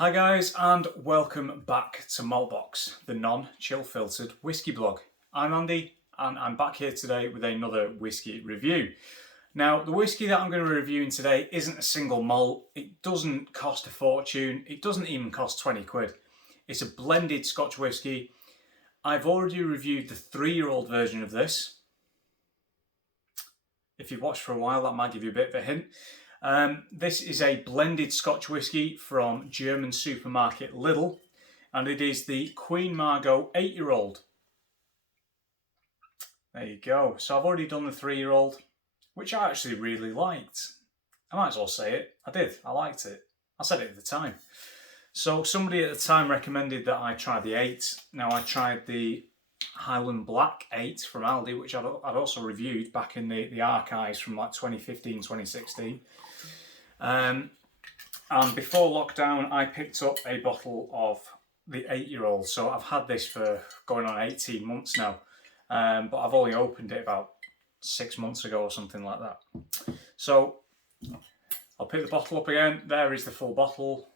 Hi guys, and welcome back to Maltbox, the non-chill filtered whiskey blog. I'm Andy and I'm back here today with another whiskey review. Now, the whiskey that I'm going to be reviewing today isn't a single malt. It doesn't cost a fortune. It doesn't even cost 20 quid. It's a blended Scotch whisky. I've already reviewed the 3-year-old version of this. If you've watched for a while, that might give you a bit of a hint. This is a blended Scotch whisky from German supermarket Lidl, and it is the Queen Margot 8-year-old. There you go. So I've already done the 3-year-old, which I actually really liked. I might as well say it. I did. I liked it. I said it at the time. So somebody at the time recommended that I try the 8. Now I tried the Highland Black 8 from Aldi, which I'd also reviewed back in the archives from like 2015, 2016. And before lockdown, I picked up a bottle of the 8-year-old. So I've had this for going on 18 months now. But I've only opened it about 6 months ago or something like that. So I'll pick the bottle up again. There is the full bottle.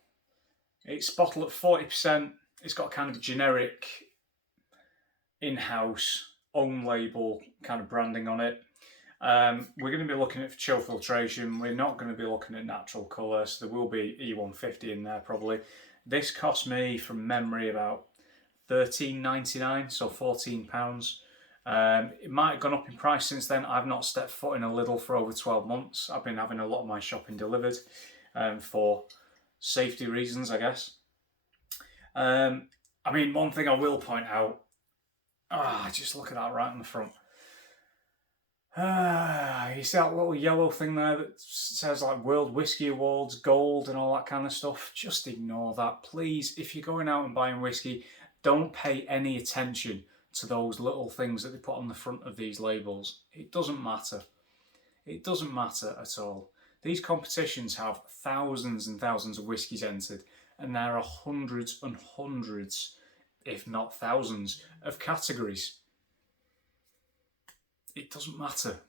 It's bottled at 40%. It's got kind of generic in-house, own label kind of branding on it. We're going to be looking at chill filtration. We're not going to be looking at natural colour, so there will be E150 in there probably. This cost me, from memory, about £13.99, so £14. It might have gone up in price since then. I've not stepped foot in a Lidl for over 12 months. I've been having a lot of my shopping delivered for safety reasons, I guess. I mean, one thing I will point out, just look at that right in the front. You see that little yellow thing there that says like World Whiskey Awards, gold and all that kind of stuff? Just ignore that, please. If you're going out and buying whiskey, don't pay any attention to those little things that they put on the front of these labels. It doesn't matter. It doesn't matter at all. These competitions have thousands and thousands of whiskies entered, and there are hundreds and hundreds, if not thousands, of categories. It doesn't matter.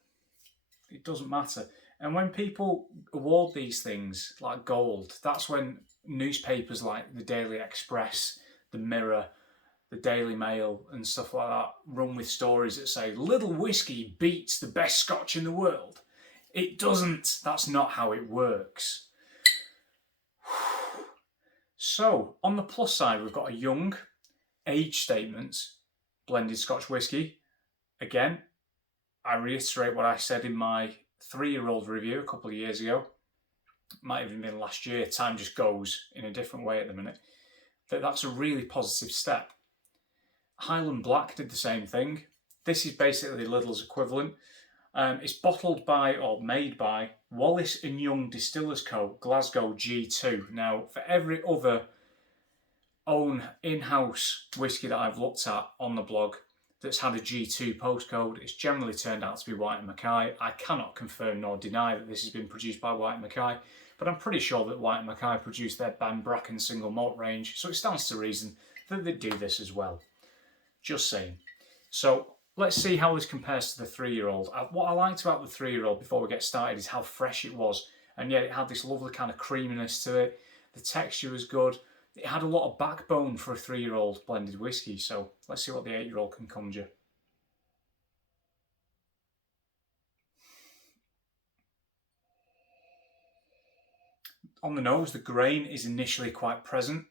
It doesn't matter. And when people award these things like gold, that's when newspapers like the Daily Express, the Mirror, the Daily Mail and stuff like that run with stories that say Lidl whiskey beats the best Scotch in the world. It doesn't. That's not how it works. So, on the plus side, we've got a young, age statement, blended Scotch whisky. Again, I reiterate what I said in my 3-year-old review a couple of years ago. Might have even been last year. Time just goes in a different way at the minute. That's a really positive step. Highland Black did the same thing. This is basically Lidl's equivalent. It's bottled by, or made by, Wallace & Young Distillers Co., Glasgow G2. Now, for every other own in-house whiskey that I've looked at on the blog that's had a G2 postcode, it's generally turned out to be White & Mackay. I cannot confirm nor deny that this has been produced by White & Mackay, but I'm pretty sure that White & Mackay produced their Ben Bracken single malt range, so it stands to reason that they do this as well. Just saying. So let's see how this compares to the 3-year-old. What I liked about the 3-year-old before we get started is how fresh it was, and yet it had this lovely kind of creaminess to it. The texture was good. It had a lot of backbone for a 3-year-old blended whiskey, so let's see what the 8-year-old can conjure. On the nose, the grain is initially quite present.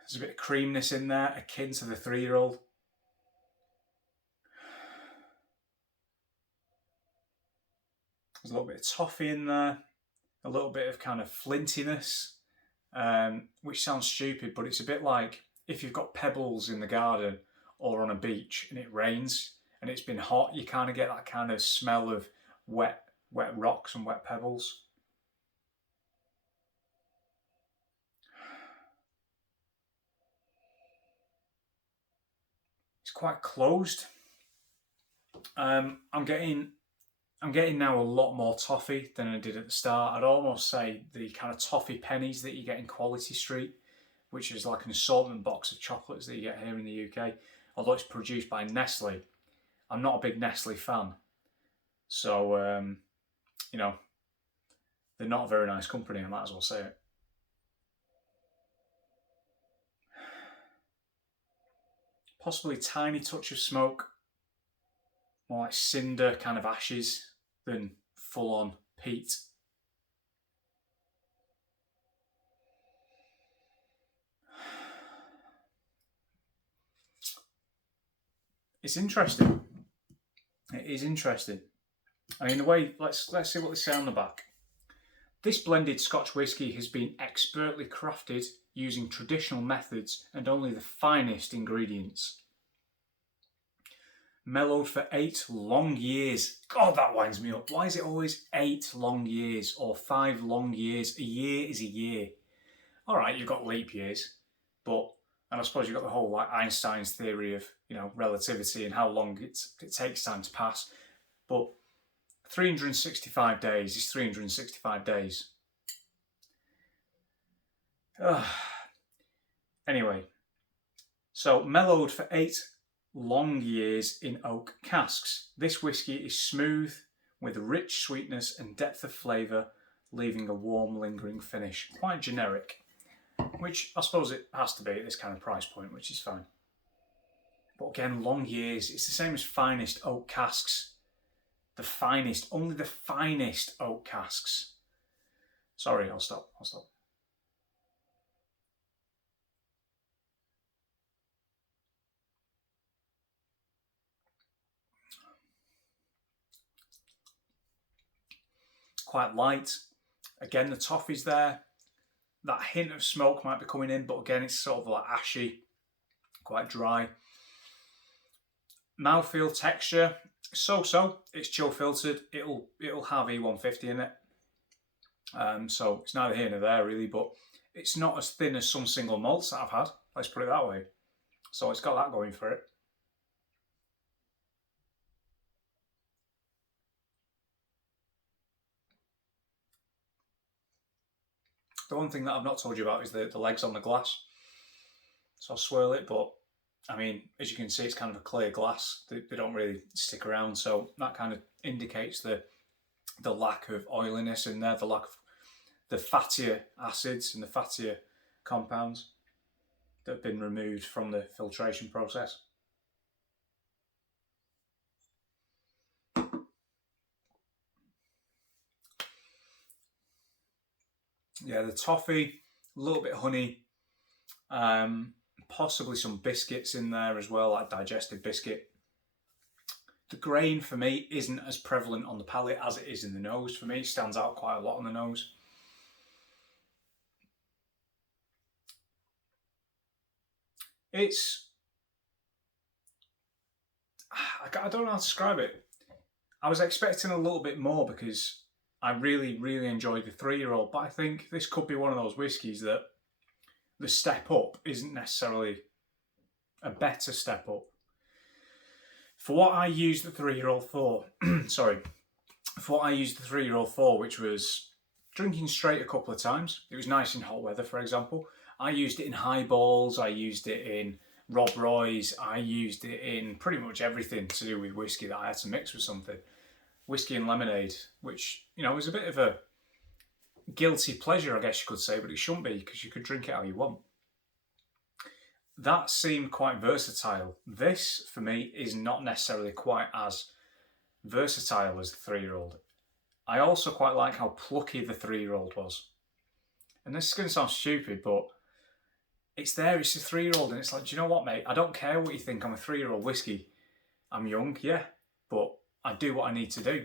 There's a bit of creaminess in there, akin to the 3-year-old. There's a little bit of toffee in there, a little bit of kind of flintiness, which sounds stupid, but it's a bit like if you've got pebbles in the garden or on a beach and it rains and it's been hot, you kind of get that kind of smell of wet rocks and wet pebbles. It's quite closed. I'm getting now a lot more toffee than I did at the start. I'd almost say the kind of toffee pennies that you get in Quality Street, which is like an assortment box of chocolates that you get here in the UK, although it's produced by Nestle. I'm not a big Nestle fan. So, you know, they're not a very nice company, I might as well say it. possibly a tiny touch of smoke, more like cinder kind of ashes than full-on peat. It's interesting. It is interesting. I mean, the way, let's see what they say on the back. This blended Scotch whisky has been expertly crafted using traditional methods and only the finest ingredients. Mellowed for 8 long years. God, that winds me up. Why is it always 8 long years or 5 long years? A year is a year. All right, you've got leap years, but, and I suppose you've got the whole like Einstein's theory of, you know, relativity and how long it takes time to pass. But 365 days is 365 days. Anyway, so mellowed for 8 long years in oak casks. This whisky is smooth with rich sweetness and depth of flavour, leaving a warm, lingering finish. Quite generic, which I suppose it has to be at this kind of price point, which is fine. But again, long years, it's the same as finest oak casks. The finest, only the finest oak casks. Sorry, I'll stop. Quite light. Again, the toffee's there. That hint of smoke might be coming in, but again, it's sort of like ashy, quite dry. Mouthfeel, texture, so-so. It's chill filtered. It'll have E150 in it. So it's neither here nor there really, but it's not as thin as some single malts that I've had. Let's put it that way. So it's got that going for it. The one thing that I've not told you about is the legs on the glass. So I'll swirl it, but I mean, as you can see, it's kind of a clear glass. They don't really stick around, so that kind of indicates the lack of oiliness in there, the lack of the fattier acids and the fattier compounds that have been removed from the filtration process. Yeah, the toffee, a little bit of honey, possibly some biscuits in there as well, like digestive biscuit. The grain for me isn't as prevalent on the palate as it is in the nose. For me, it stands out quite a lot on the nose. I don't know how to describe it. I was expecting a little bit more because I really, really enjoyed the 3-year-old, but I think this could be one of those whiskies that the step up isn't necessarily a better step up. For what I used the 3-year-old for, for what I used the 3-year-old for, which was drinking straight a couple of times. It was nice in hot weather, for example. I used it in highballs, I used it in Rob Roy's, I used it in pretty much everything to do with whiskey that I had to mix with something. Whiskey and lemonade, which, you know, was a bit of a guilty pleasure, I guess you could say, but it shouldn't be because you could drink it how you want. That seemed quite versatile. This, for me, is not necessarily quite as versatile as the 3-year-old. I also quite like how plucky the 3-year-old was. And this is going to sound stupid, but it's there, it's a 3-year-old, and it's like, do you know what, mate? I don't care what you think, I'm a 3-year-old whiskey. I'm young, yeah, but I do what I need to do.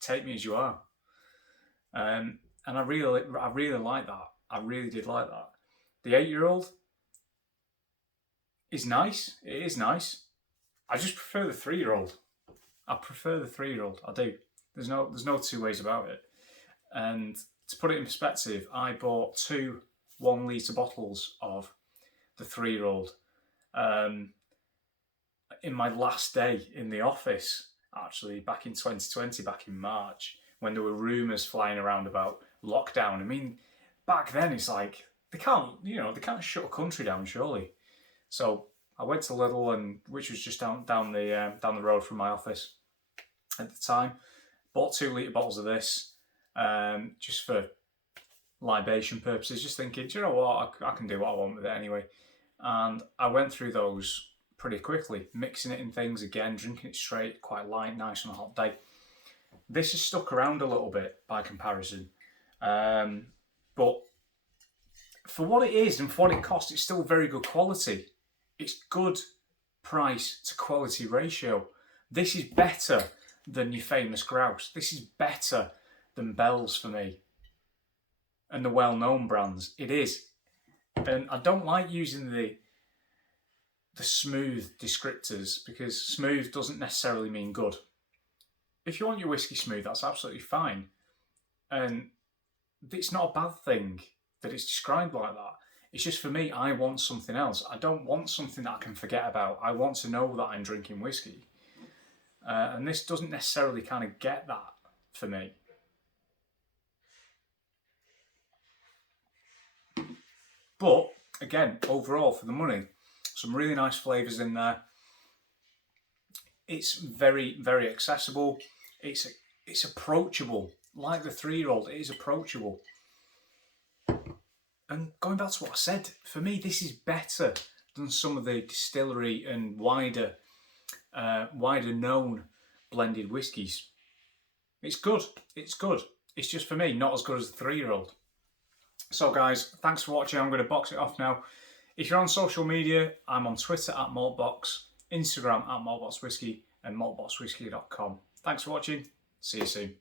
Take me as you are. And I really like that. I really did like that. The 8-year-old is nice. It is nice. I just prefer the 3-year-old. I prefer the 3-year-old. I do. There's no two ways about it. And to put it in perspective, I bought 2 1-litre bottles of the 3-year-old in my last day in the office. Actually, back in 2020, back in March, when there were rumours flying around about lockdown. I mean, back then it's like they can't shut a country down, surely. So I went to Lidl, which was just down the road from my office at the time. Bought 2-litre bottles of this, just for libation purposes. Just thinking, do you know what? I can do what I want with it anyway. And I went through those pretty quickly. Mixing it in things again, drinking it straight, quite light, nice on a hot day. This has stuck around a little bit by comparison. But for what it is and for what it costs, it's still very good quality. It's good price to quality ratio. This is better than your famous grouse. This is better than Bell's for me. And the well-known brands. It is. And I don't like using the smooth descriptors, because smooth doesn't necessarily mean good. If you want your whiskey smooth, that's absolutely fine. And it's not a bad thing that it's described like that. It's just, for me, I want something else. I don't want something that I can forget about. I want to know that I'm drinking whiskey. And this doesn't necessarily kind of get that for me. But, again, overall, for the money, some really nice flavours in there. It's very, very accessible. It's approachable. Like the 3-year-old, it is approachable. And going back to what I said, for me, this is better than some of the distillery and wider known blended whiskies. It's good. It's good. It's just, for me, not as good as the 3-year-old. So guys, thanks for watching. I'm going to box it off now. If you're on social media, I'm on Twitter at Maltbox, Instagram at Maltboxwhiskey, and maltboxwhiskey.com. Thanks for watching. See you soon.